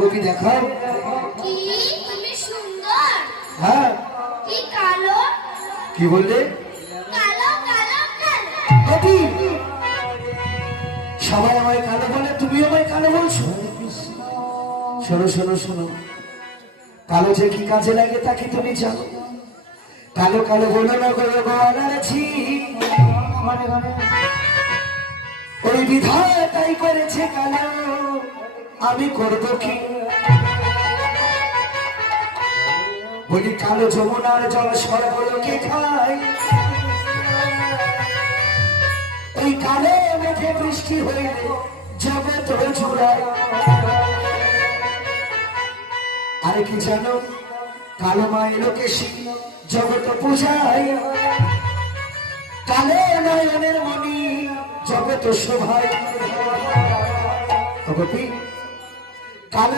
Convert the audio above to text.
গোপী দেখাও। কি তুমি সুন্দর? হ্যাঁ। কি কালো? কি বললে? কালো কালো কালো। গোপী, সবাই আমায় কালো বলে, তুমি আমায় কালো বলছো? শোনো শোনো শোনো, কালো যে কি কাজে লাগে তা কি তুমি জানো? কালো কালো বলো না গো গলাছি, ওই বিধাতাই করেছে কালো, আমি করবো কি? বলি কালো যমুনার জল সর্বলোকে খায়, ওই কালো মেঘে বৃষ্টি হইলে জগৎ জুড়ায়। আর কি জানো, কালো মায়ের কেশি জগৎ পূজায়, কালো নয়নের মণি জগৎ শোভায়। কালো